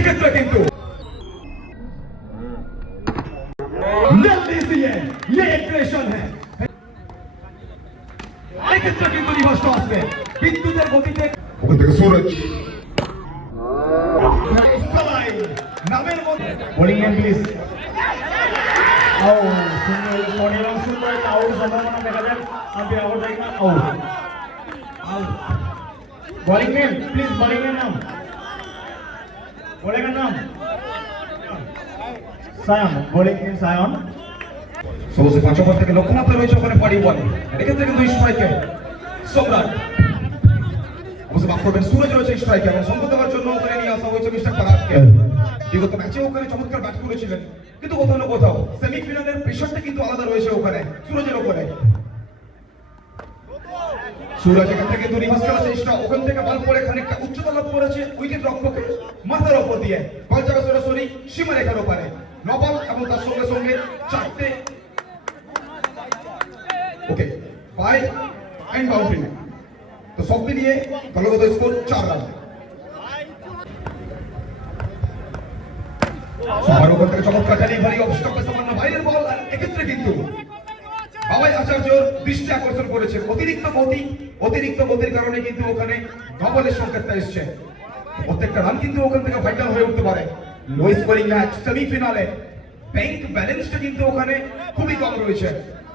এক্ষেত্রে কিন্তু এক্ষেত্রে কিন্তু রিভার্স আসবে বিদ্যুতের গতিতে ওখান থেকে সুরজ নামের মধ্যে বোলিং নেম প্লিজ बॉलिंग में प्लीज बॉलिंग में नाम बोलेगा नाम सायन बॉलिंग में सायन সমস্ত পাঁচ ওভার থেকে লক্ষ্যমাত্রা রয়েছে ওখানে 41 এক্ষেত্রে কিন্তু স্ট্রাইকে সম্রাট অবশ্য বাপ করবেন সুরজ রয়েছে স্ট্রাইকে এবং সঙ্গ দেওয়ার জন্য ওখানে নিয়ে আসা হয়েছে মিস্টার পারাককে বিগত ম্যাচে ওখানে চমৎকার ব্যাট করেছিলেন কিন্তু কোথাও না কোথাও সেমিফাইনালের প্রেশারটা কিন্তু আলাদা রয়েছে ওখানে সুরজের ওপরে সুরজ এখান থেকে কিন্তু রিভার্স করার চেষ্টা ওখান থেকে বল পড়ে খানিকটা উচ্চতা লাভ করেছে উইকেট রক্ষকের মাথার উপর দিয়ে বল যাবে সরাসরি সীমারেখার ওপারে নবল এবং তার সঙ্গে সঙ্গে চারটে ওকে 5 এন্ড বাউন্ডারি তো সব মিলিয়ে দলগত স্কোর 4 রান সবার উপর থেকে চমৎকার ডেলিভারি অফ স্টম্পের সামান্য বাইরের বল আর এক্ষেত্রে কিন্তু বাবাই আচার্যর দৃষ্টি আকর্ষণ করেছে অতিরিক্ত গতির কারণে কিন্তু ওখানে ডবলের সংকেতটা এসছে প্রত্যেকটা রান কিন্তু ওখান থেকে ভাইটাল হয়ে উঠতে পারে লো স্কোরিং ম্যাচ সেমিফাইনালে ব্যাংক ব্যালেন্সটা কিন্তু ওখানে খুবই কম রয়েছে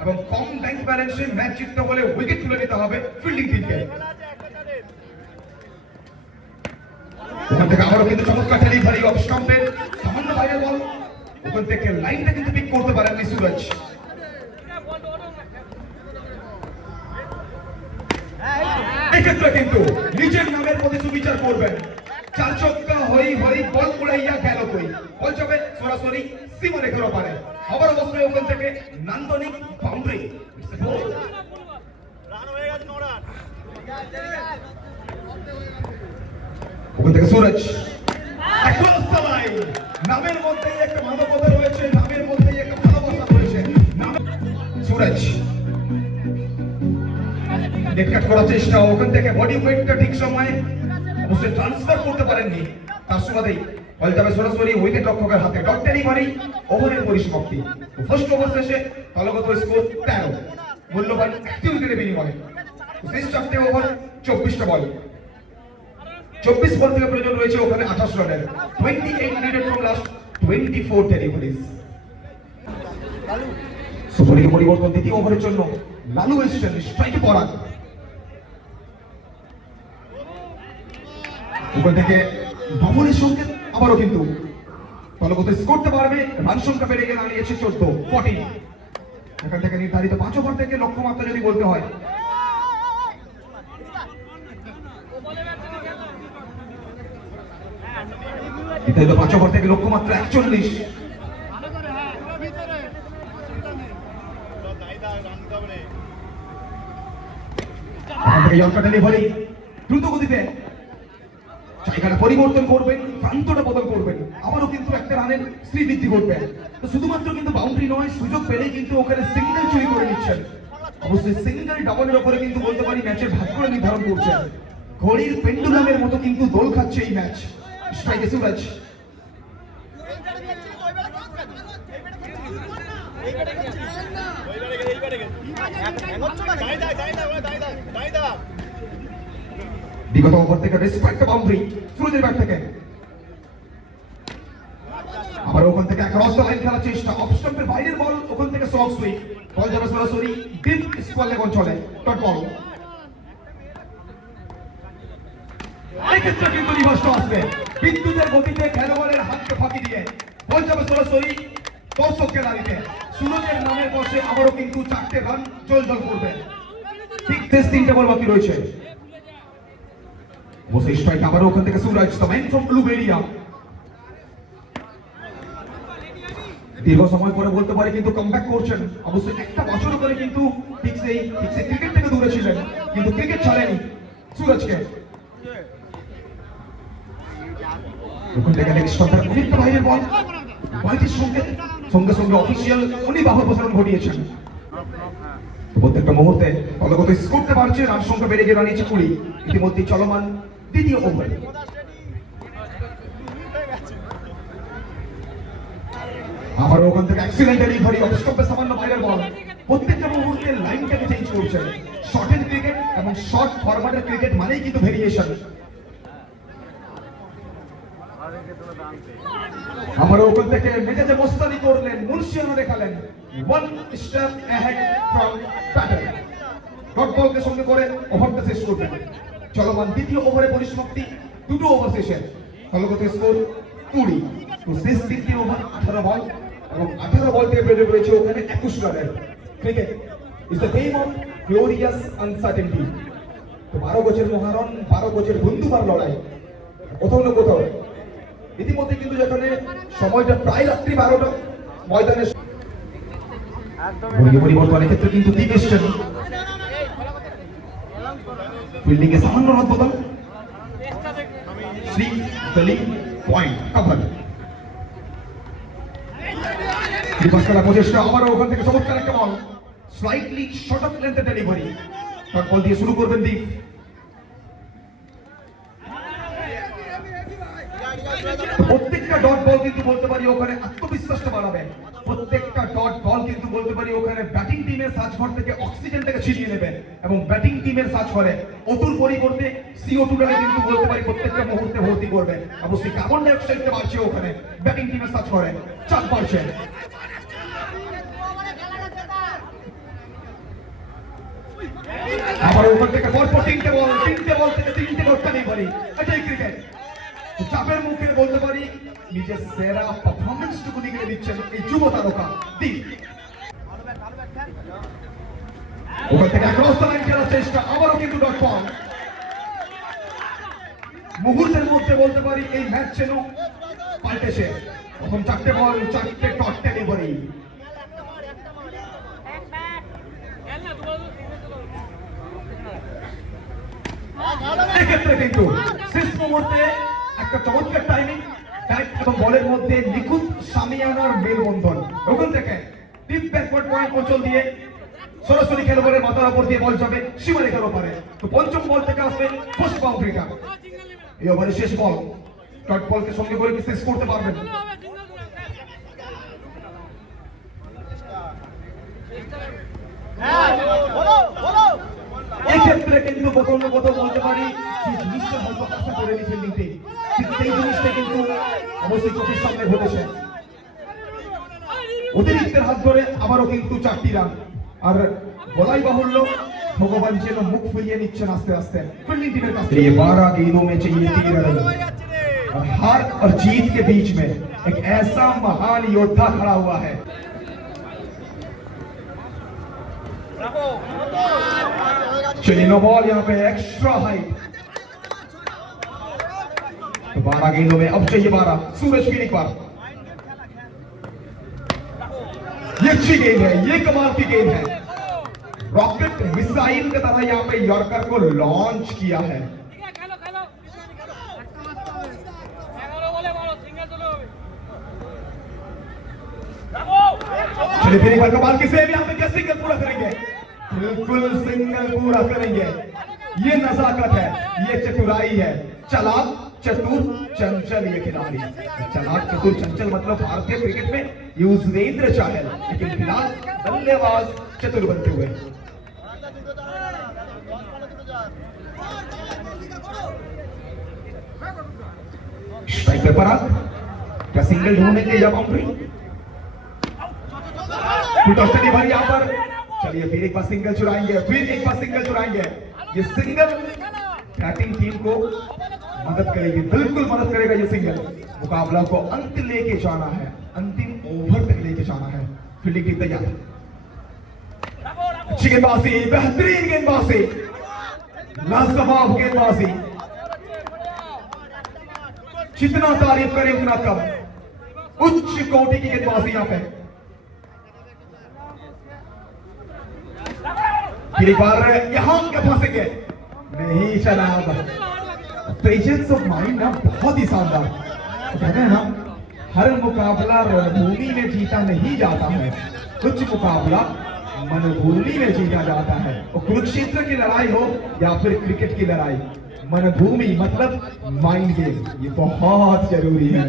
এবং কম ব্যাংক ব্যালেন্সে ম্যাচ জিততে হলে উইকেট তুলে নিতে হবে ফিল্ডিং টিমকে ওখান থেকে আবারও কিন্তু চমৎকার ডেলিভারি অফ স্টাম্পের সামান্য বাইরের বল ওখান থেকে লাইনটা কিন্তু পিক করতে পারেননি সুরজ এক্ষেত্রে কিন্তু নিজের নামের প্রতি সুবিচার করবেন চার ছক্কা হই বল উড়াইয়া গেল কই বল যাবে সরাসরি সীমারেখার ওপারে আবার অবশ্যই ওখান থেকে নান্দনিক বাউন্ডারি ওখান থেকে সুরজ নামের মধ্যেই একটা মানবতা রয়েছে নামের মধ্যেই একটা ভালোবাসা রয়েছে সুরজ নেট কাট করার চেষ্টা ওখান থেকে বডি ওয়েটটা ঠিক সময়ে অবশ্যই ট্রান্সফার করতে পারেননি তার সুবাদেই বল যাবে সরাসরি উইকেট রক্ষকের হাতে ডট ডেলিভারি ওভারের পরিসমাপ্তি ফার্স্ট ওভার শেষে দলগত স্কোর 13 মূল্যবান একটি উইকেটের বিনিময়ে শেষ 4টে ওভার 24টা বল 24 বল থেকে প্রয়োজন রয়েছে ওখানে 28 রানের 28 মিনিট ফ্রম লাস্ট 24 ডেলিভারিজ সুপারিকে পরিবর্তন দ্বিতীয় ওভারের জন্য লালু এসেছেন স্ট্রাইকে পরাগ ওখান থেকে ভবনের সঙ্গে আবারও কিন্তু দলগত করতে পারবে রান সংখ্যা বেড়ে গিয়ে দাঁড়িয়েছে 14 এখান থেকে নির্ধারিত 5 ওভার থেকে লক্ষ্যমাত্রা যদি বলতে হয় নির্ধারিত 5 ওভার থেকে লক্ষ্যমাত্রা 41 ডেলিভারি দ্রুত গতিতে জায়গাটা পরিবর্তন করবেন প্রান্তটা বদল করবেন আবারও কিন্তু একটা রানের শ্রীবৃদ্ধি করবেন তো শুধুমাত্র কিন্তু বাউন্ডারি নয় সুযোগ পেলেই কিন্তু ওখানে সিঙ্গেল চুরি করে নিচ্ছেন অবশ্যই সিঙ্গেল ডাবলের উপরে কিন্তু বলতে পারি ম্যাচের ভাগ্য নির্ধারণ করছেন ঘড়ির পেন্ডুলামের মতো কিন্তু দোল খাচ্ছে এই ম্যাচ স্ট্রাইকে সুরজ বিগত ওভার থেকে রেসপেক্ট বাউন্ডারি সুরজের ব্যাট থেকে আবার ওখান থেকে ক্রস দ্য লাইন খেলার চেষ্টা অফ স্টাম্পের বাইরের বল ওখান থেকে সফট সুইং বল যাবে সরাসরি ডিপ স্কোয়ার লেগ অঞ্চলে ডট বল এক্ষেত্রে কিন্তু রিভার্স আসবে বিদ্যুতের গতিতে খেলোয়াড়ের হাতকে ফাঁকি দিয়ে বল যাবে সরাসরি দর্শককে দাঁড়িয়ে সুরজের নামের পাশে আবারও কিন্তু 4টে রান জল করবে ঠিক 3টে বল বাকি রয়েছে বসে স্ট্রাইক আবারও ওখান থেকে সুরজ দ্য ম্যান ফ্রম ব্লুবেরিয়া দীর্ঘ সময় পরে বলতে পারে কিন্তু কামব্যাক করছেন অবশ্যই একটা বছর করে কিন্তু ঠিক সেই ক্রিকেট থেকে দূরে ছিলেন কিন্তু ক্রিকেট ছাড়েনি সুরজকে ওখান থেকে নেক্সট স্টম্পের অনেকটা বাইরের বল বলটির সঙ্গে সঙ্গে অফিসিয়াল উনি বাহু প্রসারণ ঘটিয়েছেন প্রত্যেকটা মুহূর্তে দলগত স্কোরতে পারছে রান সংখ্যা বেড়ে গিয়ে দাঁড়িয়েছে 20 ইতিমধ্যে চলমান দ্বিতীয় ওভার আবার ওখান থেকে অ্যাক্সিডেন্ট ডেলিভারি অফস্টপে সামান্য বাইরের বল প্রত্যেকটা মুহূর্তে লাইনটাকে চেঞ্জ করছে শর্টের ক্রিকেট এবং শর্ট ফরওয়ার্ডের ক্রিকেট মানেই কিন্তু ভেরিয়েশন আবার ওখান থেকে মেজাজে মোস্তানি করলেন মুর্শিয়ানা দেখালেন one step ahead from batter dot বলকে সঙ্গে করে ওভারটা শেষ করবেন চলমান দ্বিতীয় ওভারে পরিসমাপ্তি দুটো ওভার শেষে ফলগত স্কোর 20 তো শেষ তৃতীয় ওভার 18 বল এবং 18 বল থেকে বেরিয়ে পড়েছে ওখানে 21 রানের cricket is the game of glorious uncertainty তো 12 গজের মহারণ 12 গজের বন্ধুবার লড়াই কোথাও না কোথাও ইতিমধ্যে কিন্তু যেখানে সময়টা প্রায় রাত্রি 12টা ময়দানে পরিবর্তনের ক্ষেত্রে কিন্তু দ্বীপ এসছেন ফিল্ডিং এ সামান্য রদ বদল শ্রী দলি পয়েন্ট কভার বিপাস করা প্রচেষ্টা আবারও ওখান থেকে চমৎকার একটা ball slightly short of length delivery short ball দিয়ে শুরু করবেন দীপ প্রত্যেকটা ডট বল কিন্তু বলতে পারি ওখানে আত্মবিশ্বাসটা বাড়াবে প্রত্যেকটা ডট বল কিন্তু বলতে পারি ওখানে ব্যাটিং টিমের সাজঘর থেকে অক্সিজেনটাকে ছিনিয়ে নেবে এবং ব্যাটিং টিমের সাজঘরে অতুর পরিবর্তে CO2টাকে কিন্তু বলতে পারি প্রত্যেকটা মুহূর্তে ভর্তি করবে অবশ্যই কার্বন ডাই অক্সাইডটা বাড়ছে ওখানে ব্যাটিং টিমের সাজঘরে চাপ বাড়ছে আবার ওখান থেকে পরপর তিনটে বল থেকে তিনটে করতে নেই পারি এটাই ক্রিকেট চাপের মুখে বলতে পারি নিজের সেরা পারফরমেন্সটুকু নিয়ে দিচ্ছেন এই যুব তারকা দীপ ওখান থেকে অ্যাক্রস দ্য লাইন খেলার চেষ্টা আবারও কিন্তু ডট বল মুহূর্তের মধ্যে বলতে পারি এই ম্যাচ যেন পাল্টেছে প্রথম চারটে বল চারটে ডট ডেলিভারি এক্ষেত্রে কিন্তু শেষ মুহূর্তে একটা চমৎকার টাইমিং ব্যাট এবং বলের মধ্যে নিখুঁত সামিয়ানার মেলবন্ধন ওখান থেকে ডিপ ব্যাকওয়ার্ড পয়েন্ট অঞ্চল দিয়ে সরাসরি খেলোয়াড়ের মাথার উপর দিয়ে বল যাবে সীমারেখার ওপারে তো পঞ্চম বল থেকে আসবে ফার্স্ট বাউন্ডারিটা এই ওভারে শেষ বল ডট বলকে সঙ্গে করে কি শেষ করতে পারবেন এক্ষেত্রে কিন্তু প্রথম বলতে পারি যে জিনিসটা হয়তো আশা করে ফিল্ডিং টিম ঠিক সেই জিনিসটা কিন্তু অবশ্যই চোখের সামনে ঘটেছে অতিরিক্তের হাত ধরে আবারও কিন্তু 4টি রান আর বলাই বাহুল্য ভগবান যেন মুখ ফিরিয়ে নিচ্ছেন আস্তে আস্তে फील्डिंग टीम का ये 12 गेंदों में चाहिए 3 रन और हार और जीत के बीच में एक ऐसा महान योद्धा खड़ा हुआ है चलिए नो बॉल यहाँ पे एक्स्ट्रा हाइट तो 12 गेंदों में अब चाहिए 12 सूरज फीनिक पर ये अच्छी गेंद है ये कमाल की गेंद है रॉकेट मिसाइल की तरह यहाँ पे यॉर्कर को लॉन्च किया है चलिए फिर एक बार कमाल की सेव यहाँ पे क्या सिंगल पूरा करेंगे बिल्कुल सिंगल पूरा करेंगे ये नजाकत है ये चतुराई है चालाक चतुर चंचल ये खिलाड़ी चालाक चतुर चंचल मतलब भारतीय क्रिकेट में युजवेंद्र चाहल लेकिन फिलहाल बल्लेबाज चतुर बनते हुए स्ट्राइक पर क्या सिंगल ढूंढेंगे या बाउंड्री बारी यहाँ पर चलिए फिर एक बार सिंगल चुराएंगे ये सिंगल बैटिंग टीम को मदद करेगी बिल्कुल मदद करेगा ये सिंगल मुकाबला को अंत लेके जाना है अंतिम ओवर तक लेके जाना है फील्डिंग टीम तैयार अच्छी गेंदबाजी बेहतरीन गेंदबाजी लाजवाब गेंदबाजी जितना तारीफ करें उतना कम उच्च कोटि की गेंदबाजी यहाँ पे फिर एक बार यहां क्या फंसेंगे नहीं चला प्रेजेंस ऑफ माइंड ना बहुत ही शानदार कहते हैं ना हर मुकाबला रणभूमि में जीता नहीं जाता है कुछ मुकाबला मनभूमि में जीता जाता है और कुरुक्षेत्र की लड़ाई हो या फिर क्रिकेट की लड़ाई मनभूमि मतलब माइंड गेम ये बहुत जरूरी है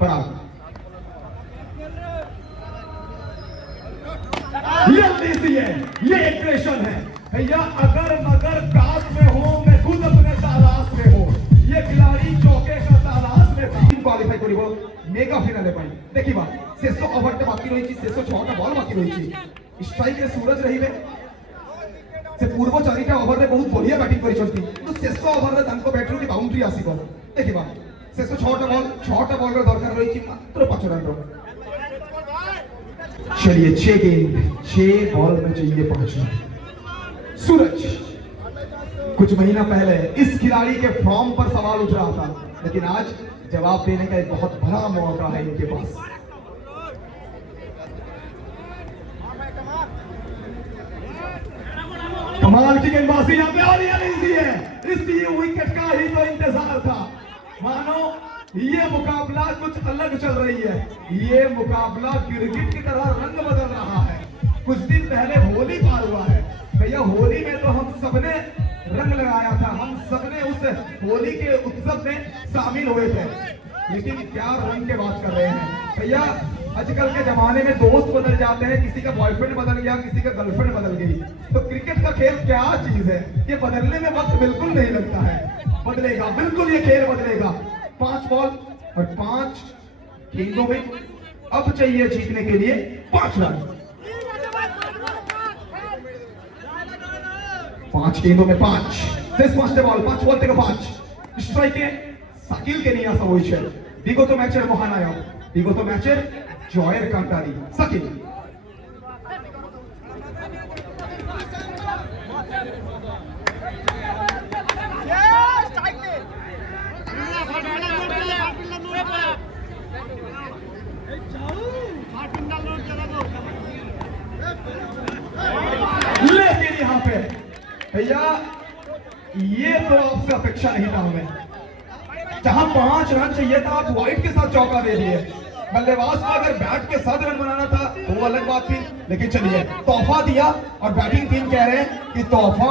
पराग जल्दी से ये एग्रेशन है भैया। अगर मगर काश में हो, मैं खुद अपने तालाश में हो, ये खिलाड़ी चौके का तालाश में था। क्वालिफाई करिबो मेगा फाइनाले पाई देखिबा शेष ओभरटे बाकी रही, शेष 6टा बॉल बाकी रही, स्ट्राइक रे सूरज रहिबे से पूर्व 4टा ओभर रे बहुत बढ़िया बैटिंग करिसंती, तो शेष ओभर रे तांको बैटर की बाउंड्री आसीबो देखिबा शेष 6टा बॉल रे दरकार रही मात्र 5 रन रो। चलिए 6 गेंद 6 बॉल में चाहिए 5 रन। सूरज कुछ महीना पहले इस खिलाड़ी के फॉर्म पर सवाल उठ रहा था, लेकिन आज जवाब देने का एक बहुत बड़ा मौका है इनके पास। कमाल की गेंदबाजी यहाँ पे और इजी है, इसलिए विकेट का ही तो इंतजार था। मानो ये मुकाबला कुछ अलग चल रही है, ये मुकाबला क्रिकेट की तरह रंग बदल रहा है। कुछ दिन पहले होली पार हुआ है भैया, होली में तो हम सबने रंग लगाया था, हम सबने उस होली के उत्सव में शामिल हुए थे, लेकिन क्या रंग के बात कर रहे हैं भैया। आजकल के जमाने में दोस्त बदल जाते हैं, किसी का बॉयफ्रेंड बदल गया, किसी का गर्लफ्रेंड बदल गई, तो क्रिकेट का खेल क्या चीज है, ये बदलने में वक्त बिल्कुल नहीं लगता है। बदलेगा बिल्कुल, ये खेल बदलेगा। 5 बॉल और 5 गेंदों में अब चाहिए जीतने के लिए 5 रन। 5 गेंदों में 5, शेष 5 বল, 5 বল থেকে 5 স্ট্রাইকে শাকিলকে নিয়ে আসা হয়েছে। বিগত ম্যাচের মহানায়ক, বিগত ম্যাচের জয়ের কান্ডারি শাকিল। लेकिन यहाँ पे भैया ये तो आपसे अपेक्षा नहीं था हमें, जहां 5 रन चाहिए था आप वाइड के साथ चौका दे दिए। बल्लेबाज को अगर बैट के साथ रन बनाना था तो वो अलग बात थी, लेकिन चलिए तोहफा दिया और बैटिंग टीम कह रहे हैं कि तोहफा